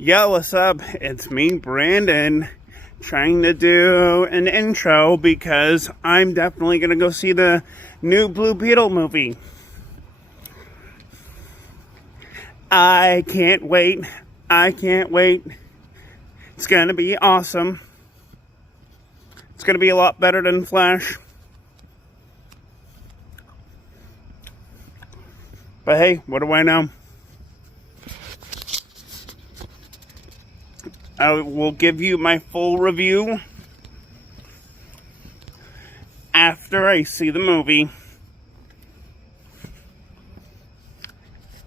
Yo, what's up? It's me, Brandon, trying to do an intro because I'm definitely going to go see the new Blue Beetle movie. I can't wait. It's going to be awesome. It's going to be a lot better than Flash. But hey, what do I know? I will give you my full review after I see the movie.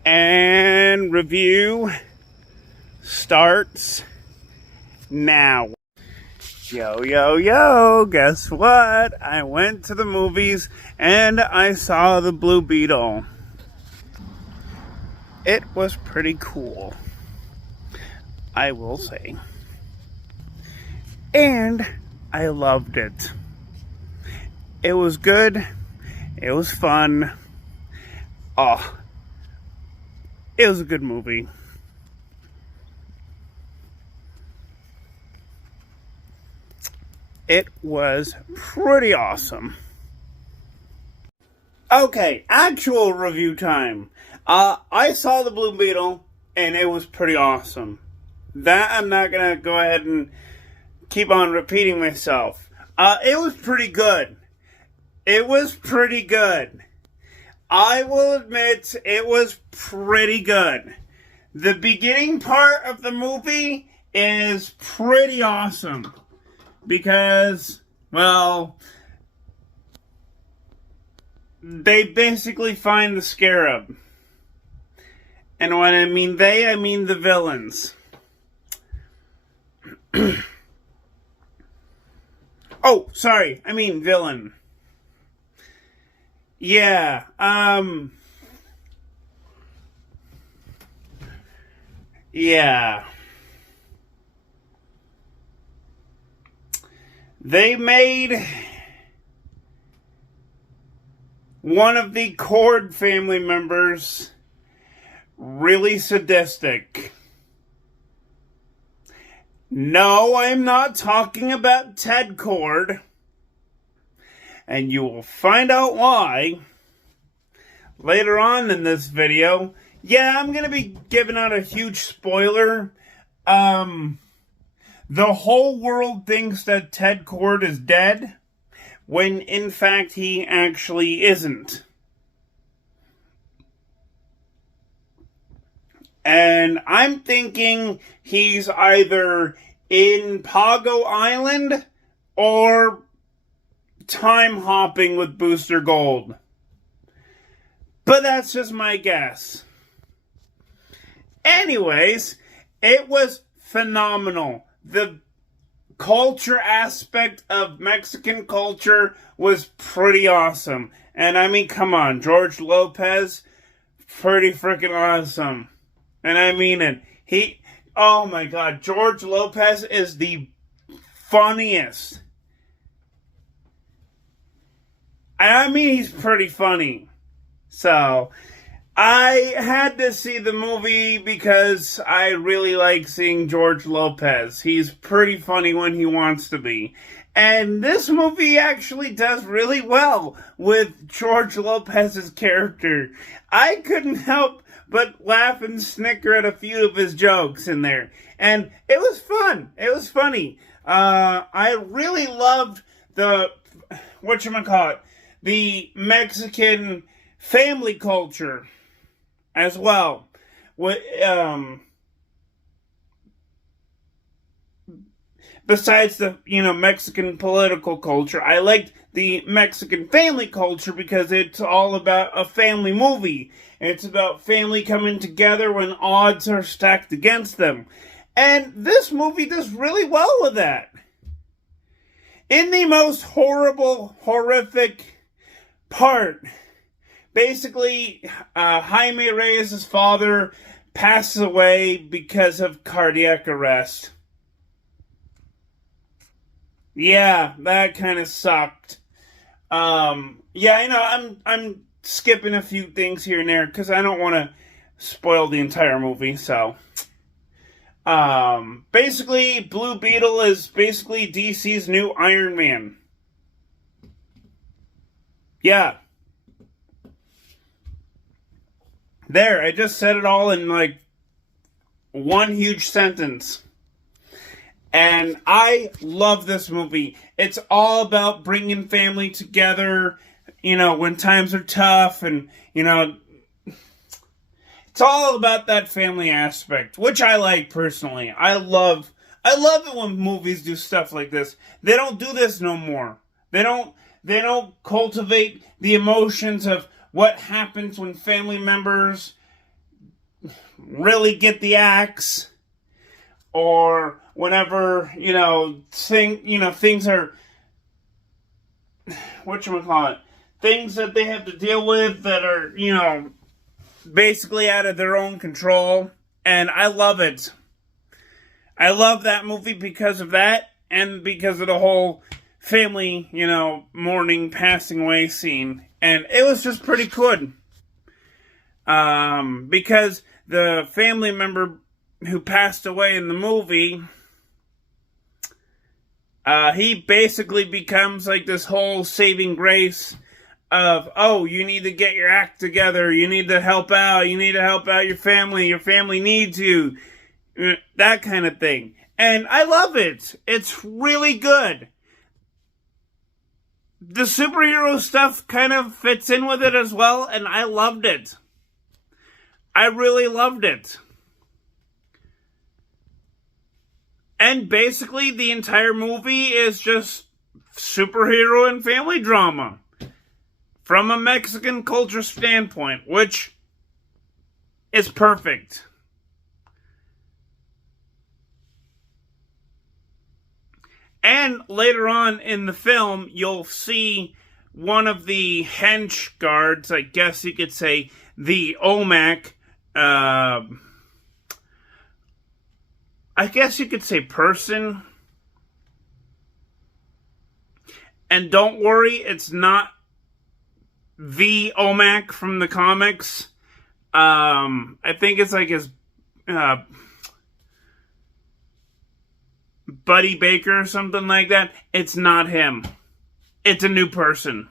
And review starts now. Yo, guess what? I went to the movies and I saw the Blue Beetle. It was pretty cool, I will say. And I loved it. It was good. It was fun. Oh, it was a good movie. It was pretty awesome. Okay, actual review time. I saw the Blue Beetle, and it was pretty awesome. That I'm not going to go ahead and keep on repeating myself. It was pretty good. It was pretty good. I will admit, it was pretty good. The beginning part of the movie is pretty awesome. Because, well, they basically find the Scarab. And when I mean they, I mean the villains. Oh, sorry, I mean villain. Yeah, yeah. They made one of the Cord family members really sadistic. No, I'm not talking about Ted Cord. And you will find out why later on in this video. Yeah, I'm going to be giving out a huge spoiler. The whole world thinks that Ted Cord is dead, when in fact he actually isn't. And I'm thinking he's either in Pago Island or time hopping with Booster Gold. But that's just my guess. Anyways, it was phenomenal. The culture aspect of Mexican culture was pretty awesome. And I mean, come on, George Lopez, pretty freaking awesome. And I mean it. Oh my God, George Lopez is the funniest. I mean, he's pretty funny. So, I had to see the movie because I really like seeing George Lopez. He's pretty funny when he wants to be. And this movie actually does really well with George Lopez's character. I couldn't help but laugh and snicker at a few of his jokes in there. And it was fun. It was funny. I really loved the Mexican family culture as well. Besides the, Mexican political culture, I liked the Mexican family culture because it's all about a family movie. It's about family coming together when odds are stacked against them. And this movie does really well with that. In the most horrific part, basically, Jaime Reyes' father passes away because of cardiac arrest. Yeah, that kind of sucked. I'm skipping a few things here and there because I don't want to spoil the entire movie. So, Basically, Blue Beetle is basically DC's new Iron Man. Yeah. There, I just said it all in like one huge sentence. And I love this movie. It's all about bringing family together, when times are tough, and, it's all about that family aspect, which I like personally. I love it when movies do stuff like this. They don't do this no more. They don't cultivate the emotions of what happens when family members really get the axe, or whenever, things are, whatchamacallit, things that they have to deal with that are, basically out of their own control. And I love it. I love that movie because of that, and because of the whole family, mourning, passing away scene. And it was just pretty good. Because the family member who passed away in the movie, he basically becomes like this whole saving grace of, oh, you need to get your act together, you need to help out your family needs you, that kind of thing. And I love it. It's really good. The superhero stuff kind of fits in with it as well, and I loved it. I really loved it. And basically, the entire movie is just superhero and family drama from a Mexican culture standpoint, which is perfect. And later on in the film, you'll see one of the hench guards, I guess you could say, the OMAC, I guess you could say person. And don't worry, it's not the OMAC from the comics. I think it's like his Buddy Baker or something like that. It's not him. It's a new person.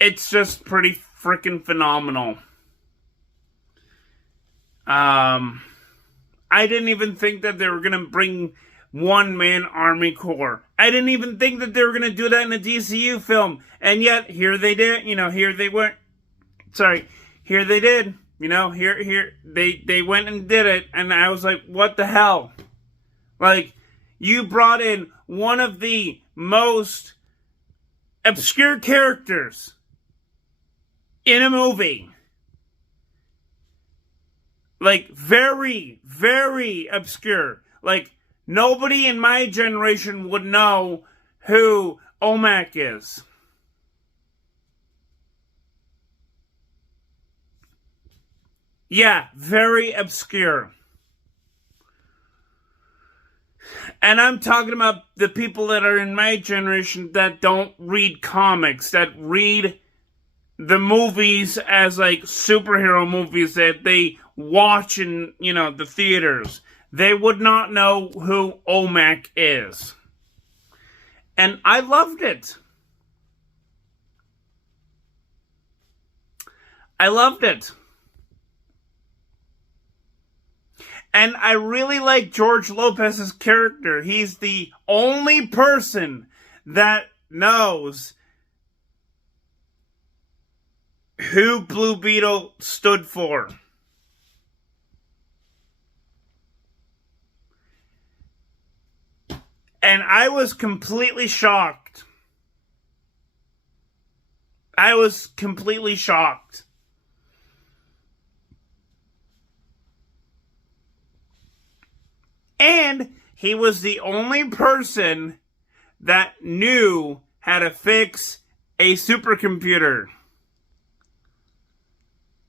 It's just pretty freaking phenomenal. I didn't even think that they were going to bring one-man Army Corps. I didn't even think that they were going to do that in a DCU film. And yet, here they did. Here they went. Here they did. Here they went and did it. And I was like, what the hell? Like, you brought in one of the most obscure characters in a movie. Like, very, very obscure. Like, nobody in my generation would know who OMAC is. Yeah, very obscure. And I'm talking about the people that are in my generation that don't read comics, that read the movies as like superhero movies that they watch in, the theaters. They would not know who OMAC is. And I loved it. I loved it. And I really like George Lopez's character. He's the only person that knows who Blue Beetle stood for. And I was completely shocked. I was completely shocked. And he was the only person that knew how to fix a supercomputer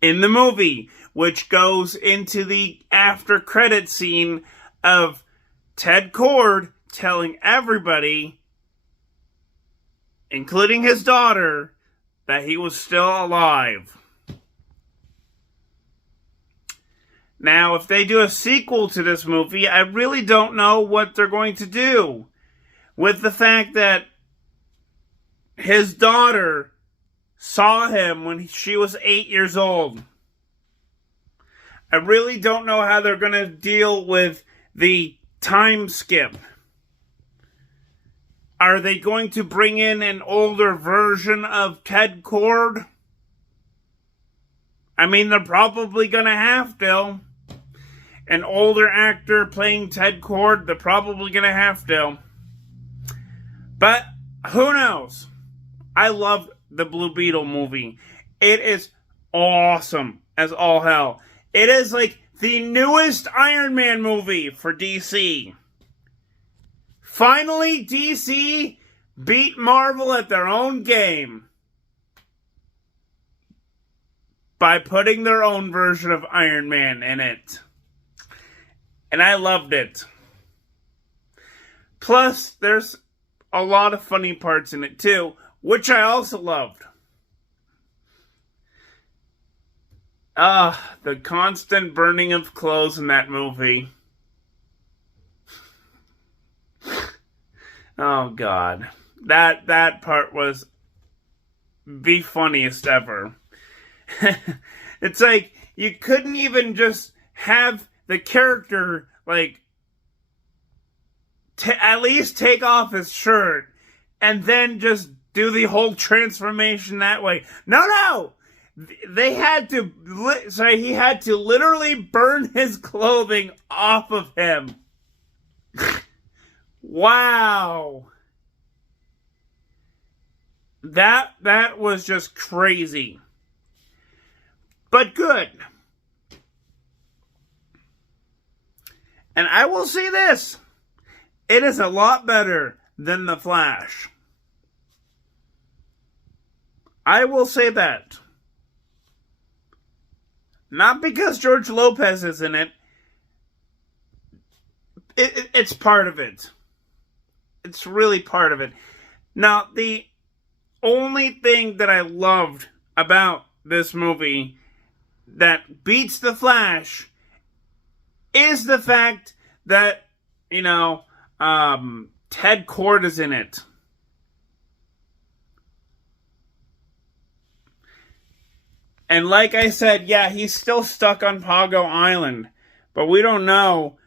in the movie, which goes into the after credit scene of Ted Kord telling everybody, including his daughter, that he was still alive. Now, if they do a sequel to this movie, I really don't know what they're going to do with the fact that his daughter saw him when she was 8 years old. I really don't know how they're going to deal with the time skip. Are they going to bring in an older version of Ted Kord? I mean, they're probably going to have to. An older actor playing Ted Kord, they're probably going to have to. But who knows? I love the Blue Beetle movie. It is awesome as all hell. It is like the newest Iron Man movie for DC. Finally, DC beat Marvel at their own game by putting their own version of Iron Man in it. And I loved it. Plus, there's a lot of funny parts in it too, which I also loved. The constant burning of clothes in that movie. Oh, God. That part was the funniest ever. It's like, you couldn't even just have the character, like, at least take off his shirt and then just do the whole transformation that way. No! They had to, he had to literally burn his clothing off of him. Wow. That was just crazy. But good. And I will say this. It is a lot better than The Flash. I will say that. Not because George Lopez is in it. It's part of it. It's really part of it. Now, the only thing that I loved about this movie that beats The Flash is the fact that, Ted Kord is in it. And like I said, yeah, he's still stuck on Pago Island. But we don't know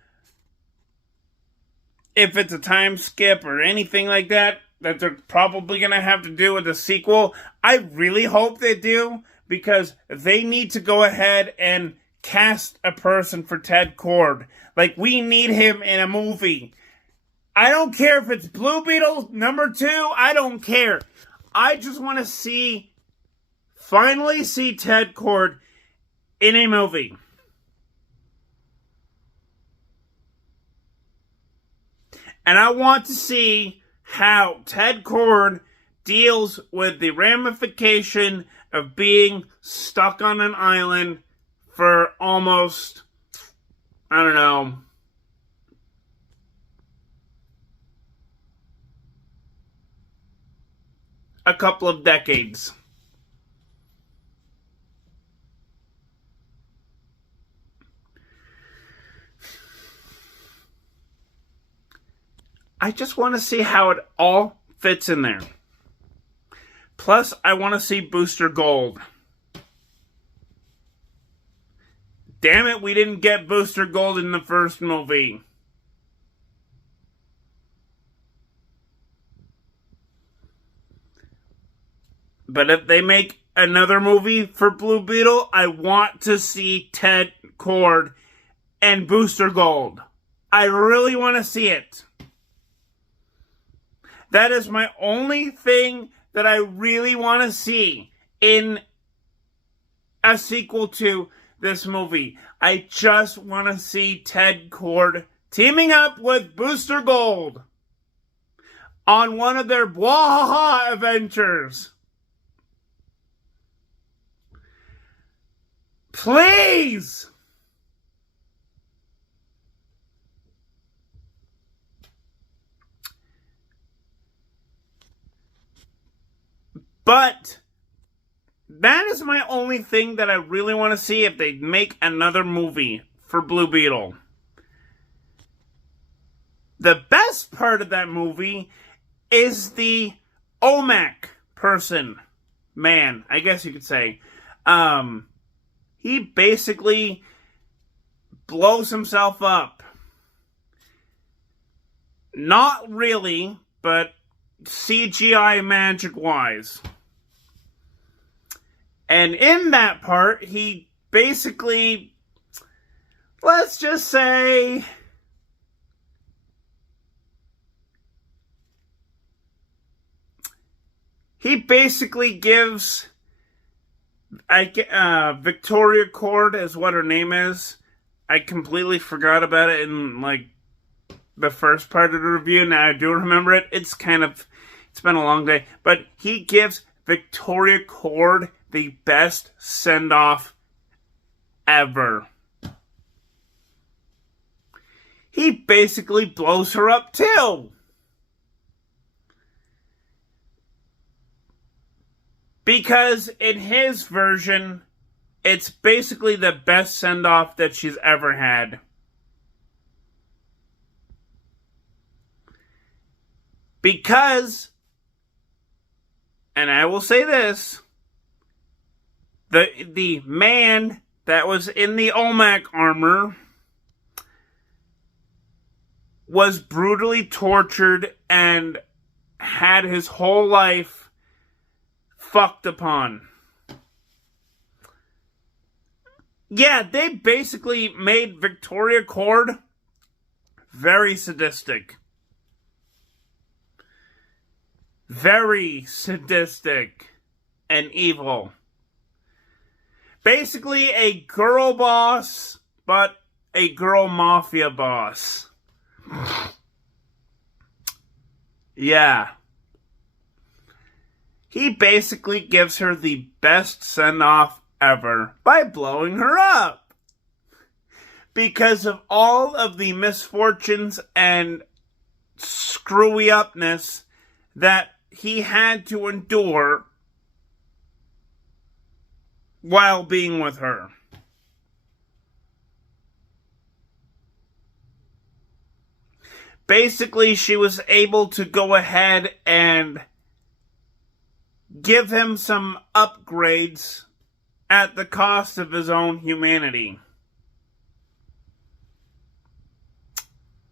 if it's a time skip or anything like that they're probably going to have to do with the sequel. I really hope they do, because they need to go ahead and cast a person for Ted Kord. Like, we need him in a movie. I don't care if it's Blue Beetle #2. I don't care. I just want to finally see Ted Kord in a movie. And I want to see how Ted Kord deals with the ramification of being stuck on an island for almost, I don't know, a couple of decades. I just want to see how it all fits in there. Plus, I want to see Booster Gold. Damn it, we didn't get Booster Gold in the first movie. But if they make another movie for Blue Beetle, I want to see Ted Kord and Booster Gold. I really want to see it. That is my only thing that I really want to see in a sequel to this movie. I just want to see Ted Kord teaming up with Booster Gold on one of their Bwahaha adventures. Please! But that is my only thing that I really want to see if they make another movie for Blue Beetle. The best part of that movie is the Olmec person. Man, I guess you could say. He basically blows himself up. Not really, but CGI magic-wise. And in that part, he basically, let's just say, he basically gives Victoria Cord is what her name is. I completely forgot about it in like the first part of the review. Now I do remember it. It's been a long day. But he gives Victoria Cord the best send-off ever. He basically blows her up too. Because in his version, it's basically the best send-off that she's ever had. Because, and I will say this, the man that was in the Olmec armor was brutally tortured and had his whole life fucked upon. Yeah, they basically made Victoria Cord very sadistic. Very sadistic and evil. Basically a girl boss, but a girl mafia boss. Yeah. He basically gives her the best send-off ever by blowing her up. Because of all of the misfortunes and screwy-upness that he had to endure while being with her. Basically, she was able to go ahead and give him some upgrades at the cost of his own humanity.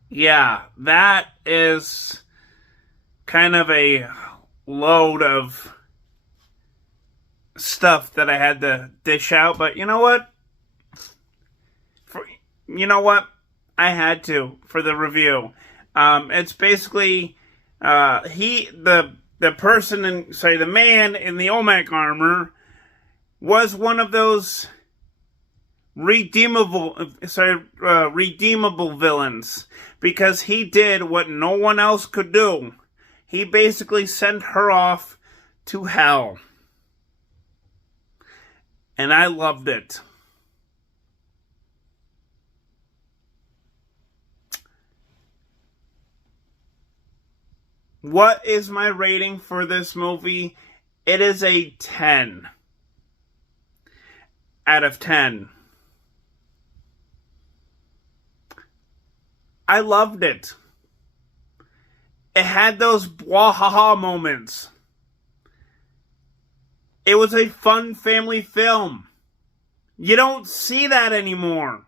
Yeah, that is kind of a load of stuff that I had to dish out, but you know what? I had to for the review. It's basically the man in the Olmec armor was one of those redeemable villains, because he did what no one else could do. He basically sent her off to hell. And I loved it. What is my rating for this movie? It is a 10 out of 10. I loved it. It had those blah-ha-ha moments. It was a fun family film. You don't see that anymore.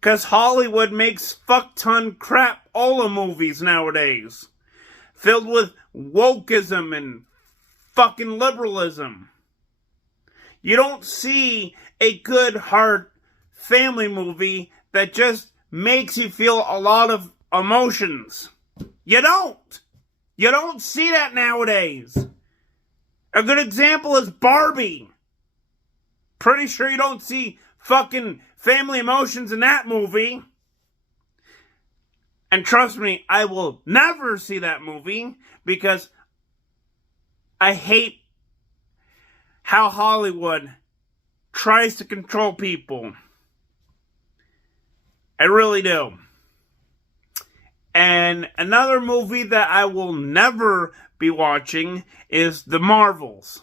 Because Hollywood makes fuck-ton crap-ola movies nowadays. Filled with wokeism and fucking liberalism. You don't see a good, hard family movie that just makes you feel a lot of emotions. You don't. You don't see that nowadays. A good example is Barbie. Pretty sure you don't see fucking family emotions in that movie. And trust me, I will never see that movie because I hate how Hollywood tries to control people. I really do. And another movie that I will never be watching is The Marvels.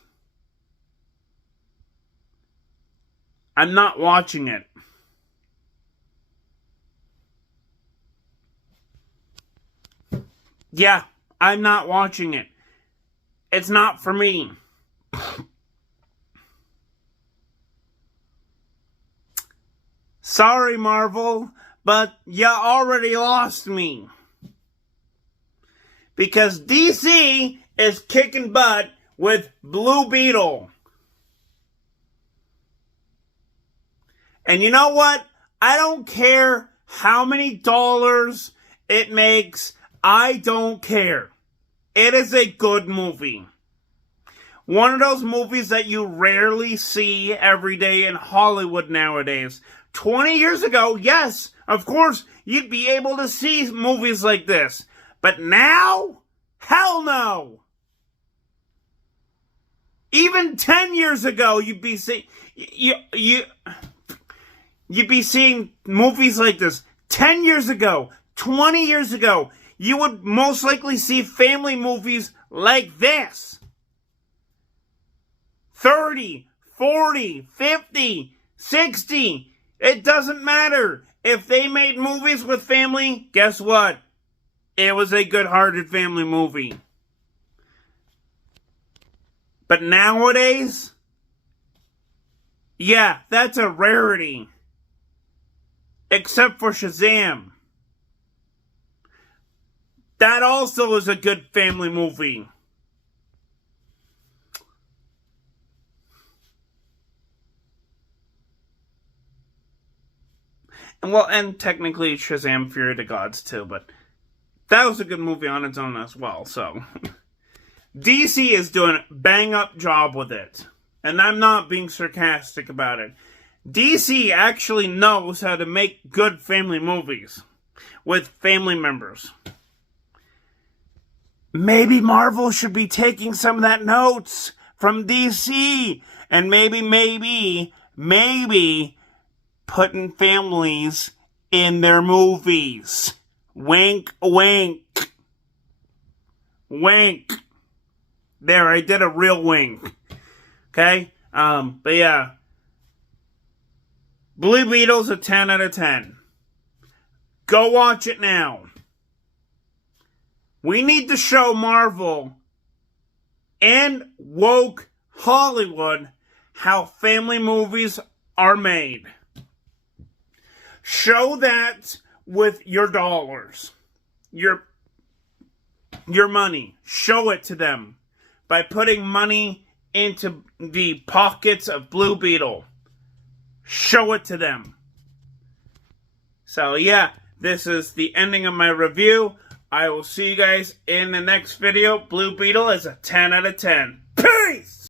I'm not watching it. Yeah, I'm not watching it. It's not for me. Sorry, Marvel, but you already lost me. Because DC is kicking butt with Blue Beetle. And you know what? I don't care how many dollars it makes. I don't care. It is a good movie. One of those movies that you rarely see every day in Hollywood nowadays. 20 years ago, yes, of course, you'd be able to see movies like this. But now? Hell no! Even 10 years ago, you'd be seeing movies like this. 10 years ago, 20 years ago, you would most likely see family movies like this. 30, 40, 50, 60. It doesn't matter. If they made movies with family, guess what? It was a good-hearted family movie. But nowadays, yeah, that's a rarity. Except for Shazam. That also is a good family movie. And technically Shazam Fury of the Gods too, but that was a good movie on its own as well, so. DC is doing a bang-up job with it. And I'm not being sarcastic about it. DC actually knows how to make good family movies with family members. Maybe Marvel should be taking some of that notes from DC. And maybe putting families in their movies. Wink, wink. Wink. There, I did a real wink. Okay? But yeah. Blue Beetle's a 10 out of 10. Go watch it now. We need to show Marvel and woke Hollywood how family movies are made. Show that with your dollars. Your money. Show it to them by putting money into the pockets of Blue Beetle. Show it to them. So yeah, this is the ending of my review. I will see you guys in the next video. Blue Beetle is a 10 out of 10. Peace!